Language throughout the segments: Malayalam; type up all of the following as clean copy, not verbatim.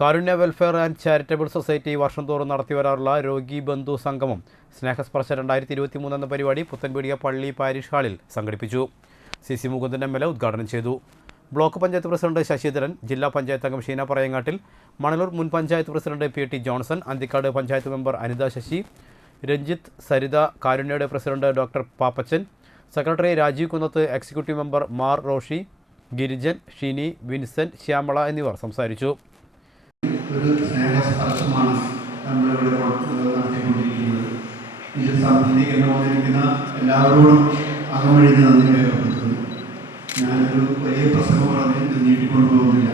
Karunya welfare and charitable society വർഷം തോറും നടത്തിവരാറുള്ള രോഗി ബന്ധു സംഗമം സ്നേഹസ്പർശ 2023 എന്ന പരിപാടി പുത്തൻപീടിക പള്ളി പാരിഷ് ഹാളിൽ സംഘടിപ്പിച്ചു. CC മുകുന്ദൻ MLA ഉദ്ഘാടനം ചെയ്തു. ബ്ലോക്ക് പഞ്ചായത്ത് പ്രസിഡന്റ് ശശിധരൻ, ജില്ലാ പഞ്ചായത്ത് അംഗം ഷീന പറയങ്ങാട്ടിൽ, മണലൂർ മുൻ panchayat president PT Johnson, Anthikad panchayat member Anitha Sasi, Ranjith, Saritha, കാരുണ്യയുടെ president doctor Pappachan, secretary Rajeev Kunnath, executive member മാർ റോഷി, ഗിരിജൻ, ഷീനി, വിൻസെന്റ്, ശ്യാമള എന്നിവർ സംസാരിച്ചു. ഒരു സ്നേഹസ്പർശമാണ് നമ്മളിവിടെ നടത്തിക്കൊണ്ടിരിക്കുന്നത്. ഇതിൽ സംബന്ധിക്കുന്ന എല്ലാവരോടും അകമഴിഞ്ഞ് നന്ദി രേഖപ്പെടുത്തുന്നു. ഞാനൊരു വലിയ പ്രസംഗം പറഞ്ഞ് ഇത് നീട്ടിക്കൊണ്ടുപോകുന്നില്ല.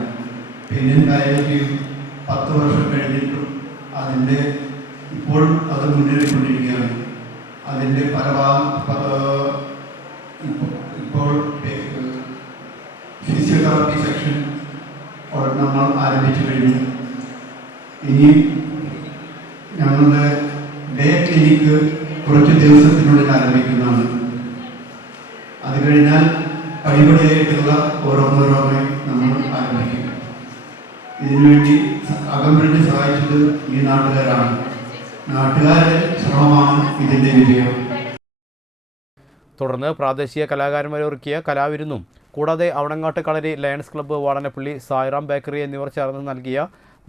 പിന്നെ കാര്യത്തിൽ 10 വർഷം കഴിഞ്ഞിട്ടും ഇപ്പോൾ അത് മുന്നേറിക്കൊണ്ടിരിക്കുകയാണ്. അതിൻ്റെ ഇപ്പോൾ ഫിസിയോതെറാപ്പി സെക്ഷൻ നമ്മൾ ആരംഭിച്ചു കഴിഞ്ഞു. ഇനി ഞങ്ങളുടെ ഡേ ക്ലിനിക്ക് കുറച്ച് ദിവസത്തിനുള്ളിൽ ആരംഭിക്കുന്നതാണ്. അത് കഴിഞ്ഞാൽ പടിപടിയായിട്ടുള്ള ഓരോന്നോരോന്നായി നമ്മൾ ആരംഭിക്കും. ഇതിനുവേണ്ടി അകമ്പഴിഞ്ഞ് സഹായിച്ചത് ഈ നാട്ടുകാരാണ്. നാട്ടുകാരുടെ ശ്രമമാണ് ഇതിൻ്റെ വിജയം. തുടർന്ന് പ്രാദേശിക കലാകാരന്മാരെ ഒരുക്കിയ കലാവിരുന്നും കൂടാതെ Avanangattu Kalari, Lions club, Vadanappally, Sairam bakery എന്നിവർ ചേർന്ന് നൽകിയ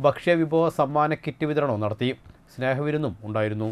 ഭക്ഷ്യവിഭവ സമ്മാന കിറ്റ് വിതരണവും നടത്തി. സ്നേഹവിരുന്നും ഉണ്ടായിരുന്നു.